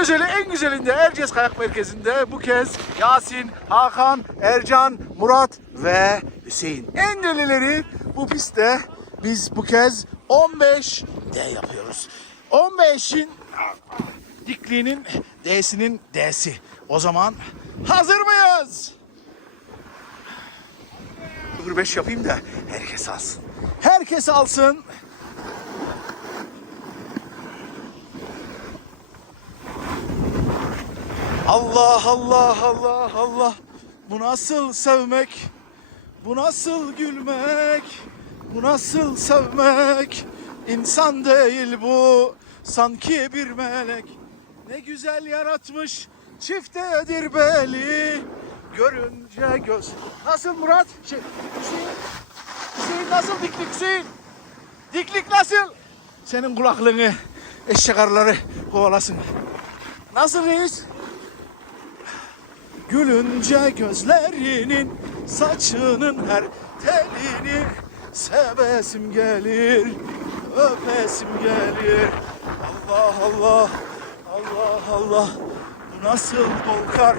özeli en güzelinde Erciyes Kayak Merkezi'nde bu kez Yasin, Hakan, Ercan, Murat ve Hüseyin. En delileri bu pistte biz bu kez 15 D yapıyoruz. 15'in dikliğinin D'sinin D'si. O zaman hazır mıyız? 05 yapayım da herkes alsın. Herkes alsın. Allah Allah Allah Allah. Bu nasıl sevmek? Bu nasıl gülmek? Bu nasıl sevmek? İnsan değil bu. Sanki bir melek. Ne güzel yaratmış çiftedir beli. Görünce göz. Nasıl Murat? Şey, Hüseyin, Hüseyin nasıl diklik Hüseyin? Diklik nasıl? Senin kulaklığını eşek arıları kovalasın. Nasıl reis? Gülünce gözlerinin saçının her telini sevesim gelir, öpesim gelir. Allah Allah, Allah Allah, bu nasıl dolkar?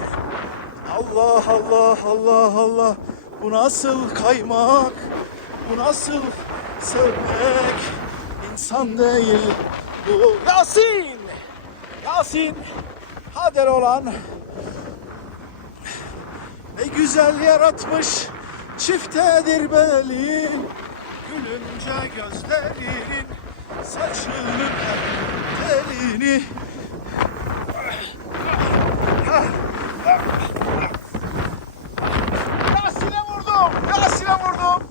Allah Allah Allah Allah, bu nasıl kaymak? Bu nasıl sevmek? İnsan değil bu. Yasin! Yasin! Hader olan güzel yaratmış çiftedir beli Gülünce gözlerinin saçının telini. Yasin'e vurdum, Yasin'e vurdum.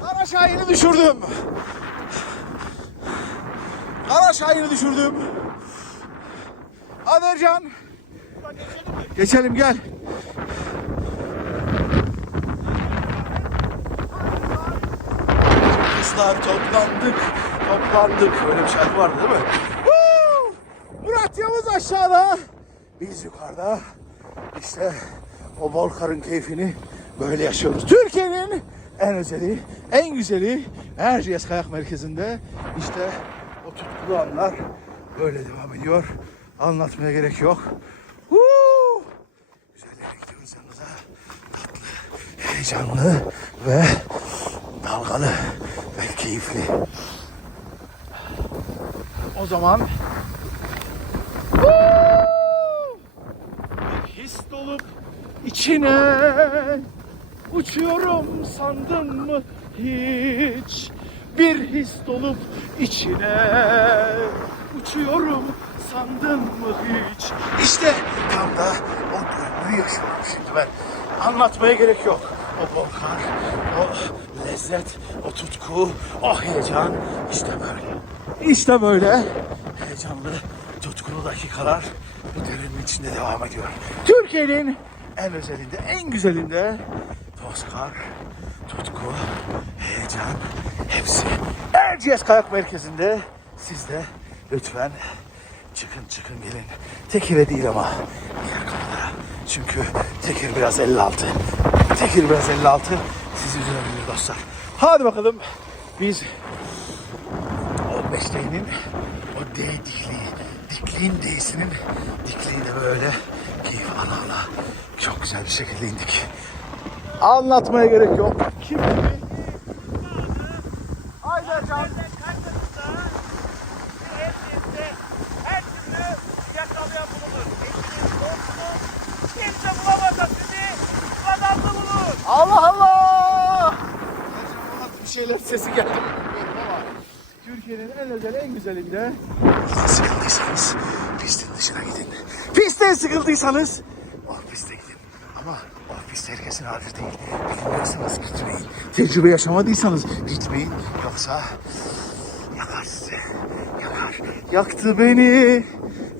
Kara düşürdüm. Kara düşürdüm. Hadi Ercan Geçelim gel. Kızlar toplandık, toplandık. Öyle bir şarkı vardı değil mi? Murat Yavuz aşağıda. Biz yukarıda. İşte o Volkar'ın keyfini böyle yaşıyoruz. Türkiye'nin en özeli, en güzeli Erciyes Kayak Merkezi'nde işte o tutkulu anlar böyle devam ediyor. Anlatmaya gerek yok. Woo! Güzel yere gidiyoruz yanımıza. Tatlı, heyecanlı ve dalgalı ve keyifli. O zaman bir his dolup içine uçuyorum sandın mı hiç? Bir his dolup içine uçuyorum sandın mı hiç? İşte tam da o duyguyu yaşıyorum şimdi ben. Anlatmaya gerek yok. O volkan, o lezzet, o tutku, o heyecan işte böyle. İşte böyle heyecanlı, tutkulu dakikalar bu derinin içinde devam ediyor. Türkiye'nin en özelinde, en güzelinde Tozkar, tutku, heyecan hepsi Erciyes Kayak Merkezi'nde siz de lütfen çıkın çıkın gelin. Tekir'e değil ama diğer kafalara. Çünkü Tekir biraz 56. Tekir biraz 56 sizi üzerebilir dostlar. Hadi bakalım biz 15 D'nin o D dikliği, dikliğin D'sinin dikliğiyle böyle keyif ala ala çok güzel bir şekilde indik. Anlatmaya gerek yok. Kim gibi? Sesi geldi. Türkiye'nin en özel, en güzelinde sıkıldıysanız pistin dışına gidin. Pistten sıkıldıysanız o piste gidin. Ama o pist herkesin harcı değil. Bilmiyorsanız gitmeyin. Tecrübe yaşamadıysanız gitmeyin. Yoksa yakar sizi. Yakar. Yaktı beni.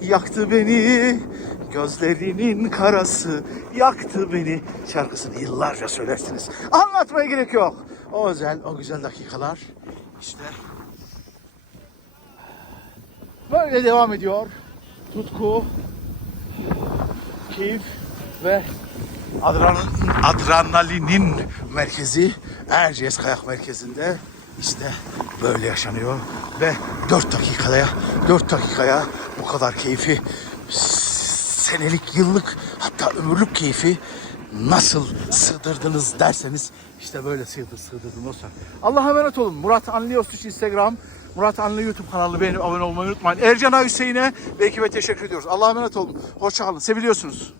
Yaktı beni. Gözlerinin karası yaktı beni şarkısını yıllarca söylersiniz. Anlatmaya gerek yok. O özel, o güzel dakikalar işte böyle devam ediyor. Tutku, keyif ve adrenalin, adrenalinin merkezi Erciyes Kayak Merkezi'nde işte böyle yaşanıyor ve 4 dakikaya 4 dakikaya bu kadar keyfi senelik, yıllık hatta ömürlük keyfi nasıl sığdırdınız derseniz işte böyle sığdır, sığdırdım dostlar. Allah'a emanet olun. Murat Anlı Öztürk Instagram, Murat Anlı YouTube kanalını beğenip abone olmayı unutmayın. Ercan'a Hüseyin'e ve ekibe teşekkür ediyoruz. Allah'a emanet olun. Hoşçakalın. Seviliyorsunuz.